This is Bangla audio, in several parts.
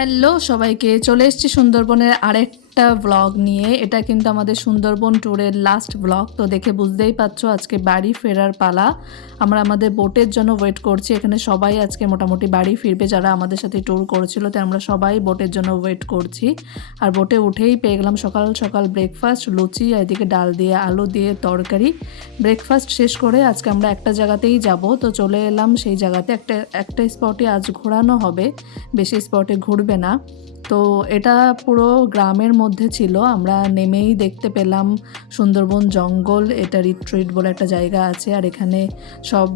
হ্যালো সবাইকে, চলে এসেছি সুন্দরবনের আরেকটা ব্লগ নিয়ে। এটা কিন্তু আমাদের সুন্দরবন ট্যুরের লাস্ট ব্লগ। তো দেখে বুঝতেই পারছো আজকে বাড়ি ফেরার পালা। আমরা আমাদের বোটের জন্য ওয়েট করছি। এখানে সবাই আজকে মোটামুটি বাড়ি ফিরবে, যারা আমাদের সাথে ট্যুর করেছিল। তো আমরা সবাই বোটের জন্য ওয়েট করছি। আর বোটে উঠেই পেয়ে গেলাম সকাল সকাল ব্রেকফাস্ট, লুচি, আর এদিকে ডাল দিয়ে আলু দিয়ে তরকারি। ব্রেকফাস্ট শেষ করে আজকে আমরা একটা জায়গাতেই যাব। তো চলে এলাম সেই জায়গাতে। একটা স্পটে আজ ঘোরানো হবে, বেশি স্পটে ঘুরবে না। তো এটা পুরো গ্রামের মধ্যে ছিল। আমরা নেমেই দেখতে পেলাম সুন্দরবন জঙ্গল। এটা রিট্রিট বলে একটা জায়গা আছে। আর এখানে সব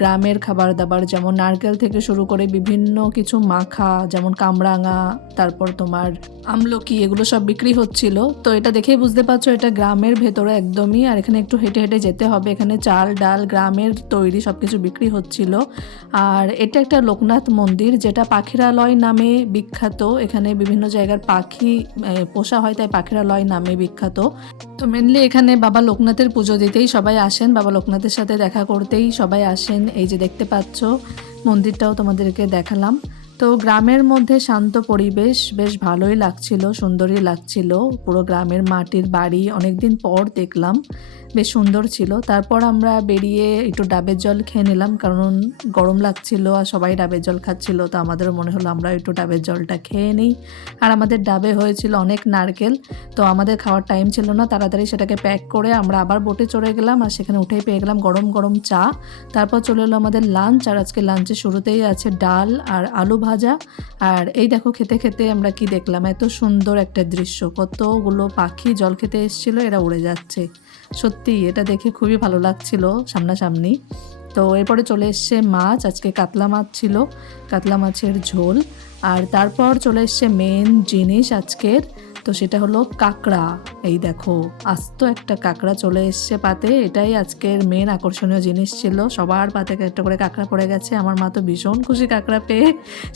গ্রামের খাবার দাবার, যেমন নারকেল থেকে শুরু করে বিভিন্ন কিছু মাখা, যেমন কামরাঙা, তারপর তোমার আমলকি, এগুলো সব বিক্রি হচ্ছিল। তো এটা দেখেই বুঝতে পারছো এটা গ্রামের ভেতরে একদমই। আর এখানে একটু হেঁটে হেঁটে যেতে হবে। এখানে চাল ডাল গ্রামের তৈরি সব কিছু বিক্রি হচ্ছিল। আর এটা একটা লোকনাথ মন্দির, যেটা পাখিরালয় নামে বিখ্যাত। এখানে বিভিন্ন জায়গার পাখি পোষা হয়, তাই পাখিরালয় নামে বিখ্যাত। তো মেনলি এখানে বাবা লোকনাথের পুজো দিতেই সবাই আসেন, বাবা লোকনাথের সাথে দেখা করতেই সবাই আসেন। এই যে দেখতে পাচ্ছ মন্দিরটাও তোমাদেরকে দেখালাম। তো গ্রামের মধ্যে শান্ত পরিবেশ, বেশ ভালোই লাগছিল, সুন্দরই লাগছিল। পুরো গ্রামের মাটির বাড়ি অনেকদিন পর দেখলাম, বেশ সুন্দর ছিল। তারপর আমরা বেরিয়ে একটু ডাবের জল খেয়ে নিলাম, কারণ গরম লাগছিল আর সবাই ডাবের জল খাচ্ছিল। তো আমাদেরও মনে হলো আমরা একটু ডাবের জলটা খেয়ে নিই। আর আমাদের ডাবে হয়েছিল অনেক নারকেল। তো আমাদের খাওয়ার টাইম ছিল না, তাড়াতাড়ি সেটাকে প্যাক করে আমরা আবার বোটে চড়ে গেলাম। আর সেখানে উঠেই পেয়ে গেলাম গরম গরম চা। তারপর চলে এলো আমাদের লাঞ্চ। আর আজকে লাঞ্চের শুরুতেই আছে ডাল আর আলু ভাজা। আর এই দেখো খেতে খেতে আমরা কি দেখলাম, এত সুন্দর একটা দৃশ্য। কতগুলো পাখি জল খেতে এসেছিল, এরা উড়ে যাচ্ছে। সত্যি এটা দেখে খুবই ভালো লাগছিল সামনাসামনি। তো এরপরে চলে এসছে মাছ। আজকে কাতলা মাছ ছিল, কাতলা মাছের ঝোল। আর তারপর চলে এসছে মেন জিনিস আজকের, তো সেটা হলো কাঁকড়া। এই দেখো আস্ত একটা কাঁকড়া চলে এসছে পাতে। এটাই আজকের মেন আকর্ষণীয় জিনিস ছিল। সবার পাতে একটা করে কাঁকড়া পড়ে গেছে। আমার মা তো ভীষণ খুশি কাঁকড়া পেয়ে।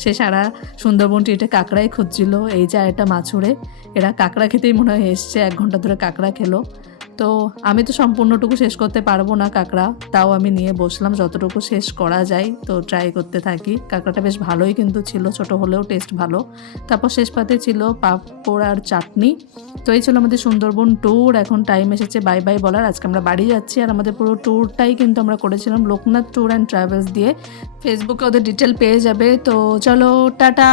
সে সারা সুন্দরবন ট্রিটে কাঁকড়াই খুঁজছিল। এই যে এটা মাছুরে, এরা কাঁকড়া খেতেই মনে হয় এসছে, 1 ঘন্টা ধরে কাঁকড়া খেলো। তো আমি তো সম্পূর্ণটুকু শেষ করতে পারবো না কাঁকড়া, তাও আমি নিয়ে বসলাম যতটুকু শেষ করা যায়। তো ট্রাই করতে থাকি। কাঁকড়াটা বেশ ভালোই কিন্তু ছিল, ছোট হলেও টেস্ট ভালো। তারপর শেষ পাতে ছিল পাঁপড় আর চাটনি। তো এই ছিল আমাদের সুন্দরবন ট্যুর। এখন টাইম এসেছে বাই বাই বলার। আজকে আমরা বাড়ি যাচ্ছি। আর আমাদের পুরো ট্যুরটাই কিন্তু আমরা করেছিলাম লোকনাথ ট্যুর অ্যান্ড ট্রাভেলস দিয়ে। ফেসবুকে ওদের ডিটেল পেয়ে যাবে। তো চলো টাটা।